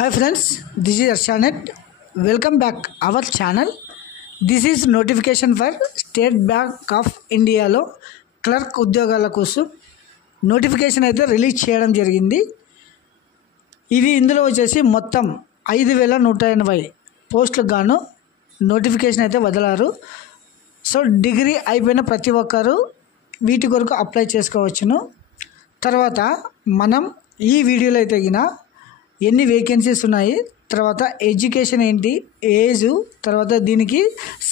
Hi friends, this is Arshanet. Welcome back our channel. This is notification for State Bank of India లో clerk ఉద్యోగాల కోసం notification అయితే release చేయడం జరిగింది. ఇవి ఇందులో వచ్చేసి మొత్తం 5180 పోస్టులకు గాను నోటిఫికేషన్ అయితే వదిలారు. సో డిగ్రీ అయిపోయిన ప్రతి ఒక్కరు వీటి కొరకు అప్లై చేసుకోవచ్చును. తర్వాత మనం ఈ వీడియోలో అయితే ఎన్ని వేకెన్సీస్ ఉన్నాయి, తర్వాత ఎడ్యుకేషన్ ఏంటి, ఏజ్, తర్వాత దీనికి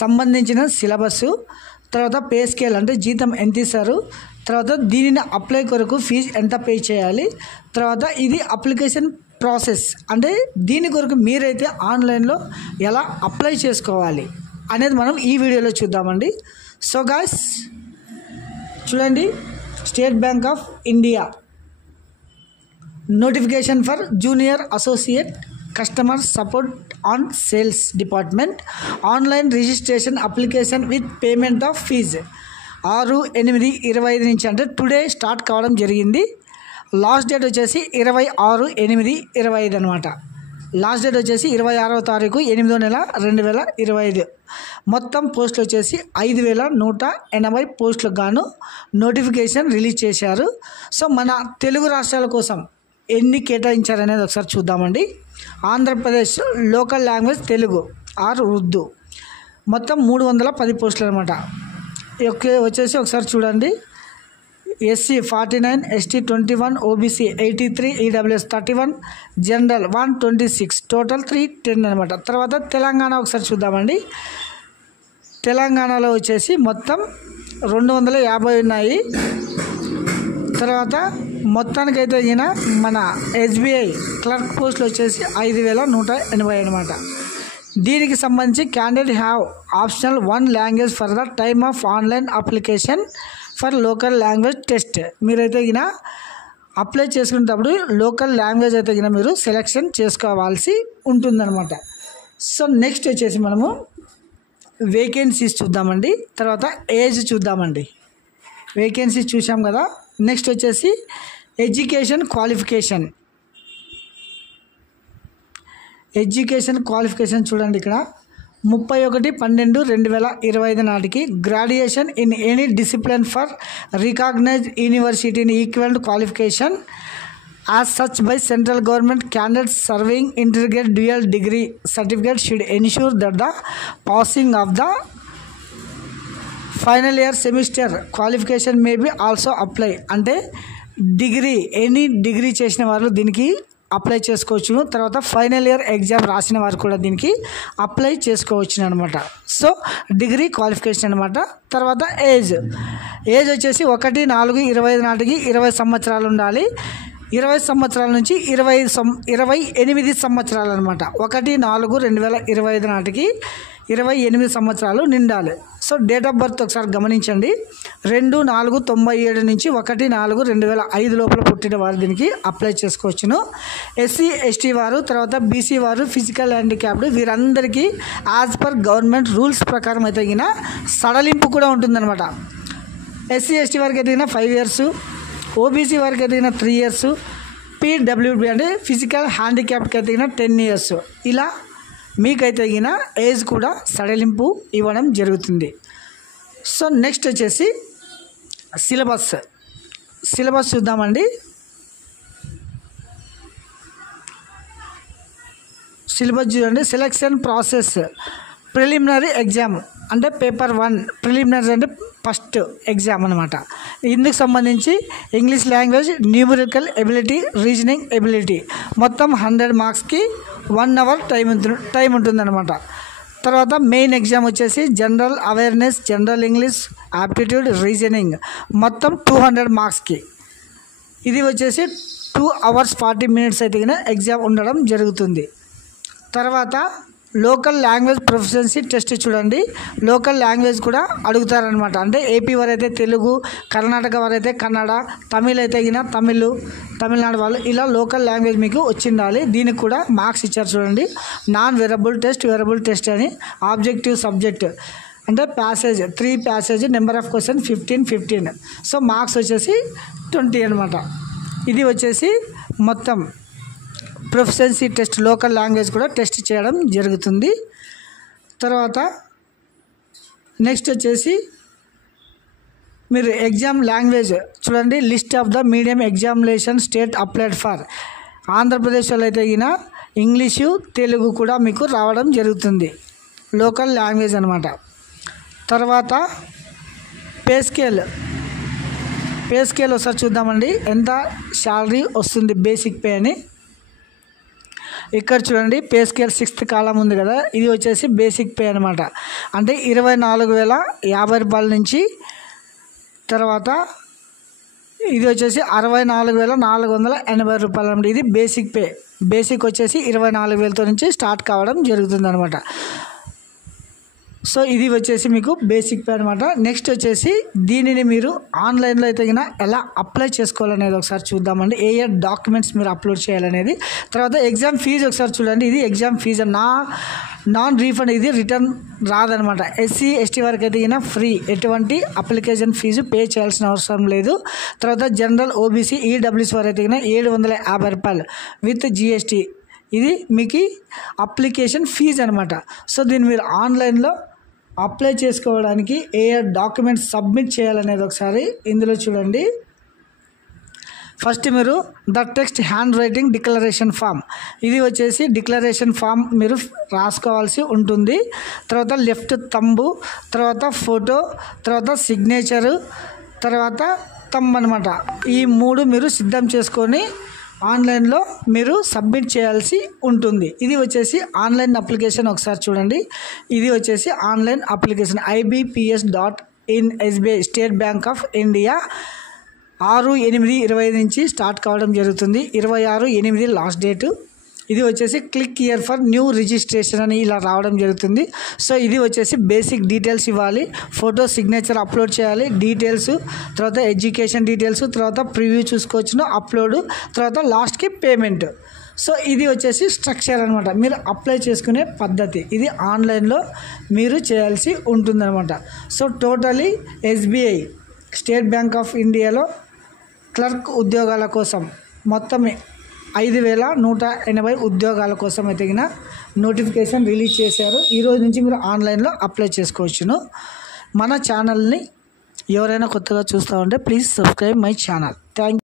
సంబంధించిన సిలబస్, తర్వాత పే స్కేల్ అంటే జీతం ఎంత ఇస్తారు, తర్వాత దీనిని అప్లై కొరకు ఫీజు ఎంత పే చేయాలి, తర్వాత ఇది అప్లికేషన్ ప్రాసెస్ అంటే దీని కొరకు మీరైతే ఆన్లైన్లో ఎలా అప్లై చేసుకోవాలి అనేది మనం ఈ వీడియోలో చూద్దామండి. సో గాయ్స్ చూడండి, state bank of India notification for junior associate customer support on sales department online registration application with payment of fees 6/8/25 నుంచి అంటే టుడే స్టార్ట్ కావడం జరిగింది. లాస్ట్ డేట్ వచ్చేసి 26/8/25 అనమాట. లాస్ట్ డేట్ వచ్చేసి 26వ తారీఖు 8వ నెల 2025. మొత్తం పోస్టులు వచ్చేసి 5180 పోస్టులకు గాను నోటిఫికేషన్ రిలీజ్ చేశారు. సో మన తెలుగు రాష్ట్రాల కోసం ఎన్ని కేటాయించారనేది ఒకసారి చూద్దామండి. Andhra Pradesh local language Telugu or Urdu మొత్తం 310 పోస్టులు అనమాట. వచ్చేసి ఒకసారి చూడండి, SC 49, ST 21, OBC 83, EWS 31, general 126, total 310 అనమాట. తర్వాత తెలంగాణ ఒకసారి చూద్దామండి. తెలంగాణలో వచ్చేసి మొత్తం 250 ఉన్నాయి. తర్వాత మొత్తానికైతే మన ఎస్బీఐ క్లర్క్ పోస్టులు వచ్చేసి 5180 అనమాట. దీనికి సంబంధించి candidate have optional 1 language for the time of online application for local language test. మీరైతే అప్లై చేసుకునేటప్పుడు లోకల్ లాంగ్వేజ్ అయితే మీరు సెలెక్షన్ చేసుకోవాల్సి ఉంటుందన్నమాట. సో నెక్స్ట్ వచ్చేసి మనము వేకెన్సీస్ చూద్దామండి. తర్వాత ఏజ్ చూద్దామండి. వేకెన్సీ చూసాం కదా. నెక్స్ట్ వచ్చేసి ఎడ్యుకేషన్ క్వాలిఫికేషన్. ఎడ్యుకేషన్ క్వాలిఫికేషన్ చూడండి, ఇక్కడ 31/12/2025 నాటికి graduation in any discipline for recognised university in equal qualification as such by central government candidates serving integrated dual degree certificate should ensure that the passing of the final year semester qualification may be also apply. అంటే degree any degree చేసిన వారు దీనికి apply చేసుకోవచ్చును. తర్వాత final year exam రాసిన వారు కూడా దీనికి అప్లై చేసుకోవచ్చును అనమాట. సో డిగ్రీ క్వాలిఫికేషన్ అనమాట. తర్వాత ఏజ్ వచ్చేసి 1/4/25 నాటికి 20 సంవత్సరాలు ఉండాలి. 20 సంవత్సరాల నుంచి 28 సంవత్సరాలు అనమాట. 1/4/2025 నాటికి 28 సంవత్సరాలు నిండాలి. సో డేట్ ఆఫ్ బర్త్ ఒకసారి గమనించండి. 2/4/97 నుంచి 1/4/2005 లోపల పుట్టిన వారు దీనికి అప్లై చేసుకోవచ్చును. ఎస్సీ ఎస్టీ వారు, తర్వాత బీసీ వారు, ఫిజికల్ హ్యాండిక్యాప్డ్ వీరందరికీ యాజ్ పర్ గవర్నమెంట్ రూల్స్ ప్రకారం అయితే సడలింపు కూడా ఉంటుందన్నమాట. ఎస్సీ ఎస్టీ వారికి అయితే 5 years, ఓబీసీ వారికి అయితే 3 years, పీడబ్ల్యూబీ అంటే ఫిజికల్ హ్యాండిక్యాప్డ్కి అయితే 10 years. ఇలా మీకైతే ఏజ్ కూడా సడలింపు ఇవ్వడం జరుగుతుంది. సో నెక్స్ట్ వచ్చేసి సిలబస్ చూద్దామండి. సిలబస్ చూడండి. సెలెక్షన్ ప్రాసెస్ ప్రిలిమినరీ ఎగ్జామ్ అంటే పేపర్ 1 ప్రిలిమినరీ అంటే ఫస్ట్ ఎగ్జామ్ అనమాట. ఇందుకు సంబంధించి English language, numerical ability, reasoning ability మొత్తం 100 మార్క్స్కి 1 hour టైం ఉంటుందన్నమాట. తర్వాత మెయిన్ ఎగ్జామ్ వచ్చేసి general awareness, general English, aptitude, reasoning మొత్తం 200 మార్క్స్కి. ఇది వచ్చేసి 2 hours 40 minutes అయితే ఎగ్జామ్ ఉండడం జరుగుతుంది. తర్వాత లోకల్ లాంగ్వేజ్ ప్రొఫిషియన్సీ టెస్ట్ చూడండి. లోకల్ లాంగ్వేజ్ కూడా అడుగుతారనమాట. అంటే ఏపీ వారైతే తెలుగు, కర్ణాటక వారైతే కన్నడ, తమిళ్ అయితే తమిళనాడు వాళ్ళు ఇలా లోకల్ లాంగ్వేజ్ మీకు వచ్చిండాలి. దీనికి కూడా మార్క్స్ ఇచ్చారు చూడండి. Non verbal test, verbal test అని. ఆబ్జెక్టివ్ సబ్జెక్ట్ అంటే passage 3 passage, number of question 15. So marks వచ్చేసి 20 అనమాట. ఇది వచ్చేసి మొత్తం ప్రొఫిషియన్సీ టెస్ట్ లోకల్ లాంగ్వేజ్ కూడా టెస్ట్ చేయడం జరుగుతుంది. తర్వాత నెక్స్ట్ వచ్చేసి మీరు ఎగ్జామ్ లాంగ్వేజ్ చూడండి. List of the medium examination state applied for. ఆంధ్రప్రదేశ్లో అయితే ఇంగ్లీషు తెలుగు కూడా మీకు రావడం జరుగుతుంది, లోకల్ లాంగ్వేజ్ అనమాట. తర్వాత పే స్కేల్ ఒకసారి చూద్దామండి, ఎంత శాలరీ వస్తుంది బేసిక్ పే అని. ఇక్కడ చూడండి పే స్కేల్ 6th కాలం ఉంది కదా, ఇది వచ్చేసి బేసిక్ పే అనమాట. అంటే 24,050 రూపాయల నుంచి, తర్వాత ఇది వచ్చేసి 64,480 రూపాయలు అండి. ఇది బేసిక్ పే. బేసిక్ వచ్చేసి 24,000తో నుంచి స్టార్ట్ కావడం జరుగుతుంది అనమాట. సో ఇది వచ్చేసి మీకు బేసిక్ పే అనమాట. నెక్స్ట్ వచ్చేసి దీనిని మీరు ఆన్లైన్లో అయితే ఎలా అప్లై చేసుకోవాలనేది ఒకసారి చూద్దామండి. ఏ డాక్యుమెంట్స్ మీరు అప్లోడ్ చేయాలనేది. తర్వాత ఎగ్జామ్ ఫీజు ఒకసారి చూడండి. ఇది ఎగ్జామ్ ఫీజు నాన్ రీఫండ్, ఇది రిటర్న్ రాదనమాట. ఎస్సీ ఎస్టీ వరకు అయితే ఫ్రీ, ఎటువంటి అప్లికేషన్ ఫీజు పే చేయాల్సిన అవసరం లేదు. తర్వాత జనరల్ ఓబీసీ ఈడబ్ల్యూఎస్ వరకు అయితే 750 రూపాయలు విత్ జిఎస్టీ. ఇది మీకు అప్లికేషన్ ఫీజు అనమాట. సో దీన్ని మీరు ఆన్లైన్లో అప్లై చేసుకోవడానికి ఏ డాక్యుమెంట్స్ సబ్మిట్ చేయాలనేది ఒకసారి ఇందులో చూడండి. ఫస్ట్ మీరు the text handwriting declaration form, ఇది వచ్చేసి డిక్లరేషన్ ఫామ్ మీరు రాసుకోవాల్సి ఉంటుంది. తర్వాత లెఫ్ట్ తంబు, తర్వాత ఫోటో, తర్వాత సిగ్నేచరు, తర్వాత తంబ్ అనమాట. ఈ 3 మీరు సిద్ధం చేసుకొని ఆన్లైన్లో మీరు సబ్మిట్ చేయాల్సి ఉంటుంది. ఇది వచ్చేసి ఆన్లైన్ అప్లికేషన్ ఒకసారి చూడండి. ఇది వచ్చేసి online application IBPS.in SBI state bank of India 6/8/20 నుంచి స్టార్ట్ కావడం జరుగుతుంది. 26/8 లాస్ట్ డేటు. ఇది వచ్చేసి click here for new registration అని ఇలా రావడం జరుగుతుంది. సో ఇది వచ్చేసి బేసిక్ డీటెయిల్స్ ఇవ్వాలి, ఫోటో సిగ్నేచర్ అప్లోడ్ చేయాలి, డీటెయిల్స్, తర్వాత ఎడ్యుకేషన్ డీటెయిల్స్, తర్వాత ప్రివ్యూ చూసుకోవచ్చును, అప్లోడ్, తర్వాత లాస్ట్కి పేమెంట్. సో ఇది వచ్చేసి స్ట్రక్చర్ అనమాట, మీరు అప్లై చేసుకునే పద్ధతి. ఇది ఆన్లైన్లో మీరు చేయాల్సి ఉంటుందన్నమాట. So totally SBI state bank of ఇండియాలో క్లర్క్ ఉద్యోగాల కోసం మొత్తం 5,180 ఉద్యోగాల కోసం అయితే నోటిఫికేషన్ రిలీజ్ చేశారు. ఈరోజు నుంచి మీరు ఆన్లైన్లో అప్లై చేసుకోవచ్చును. మన ఛానల్ని ఎవరైనా కొత్తగా చూస్తూ ఉంటే please subscribe my channel. Thank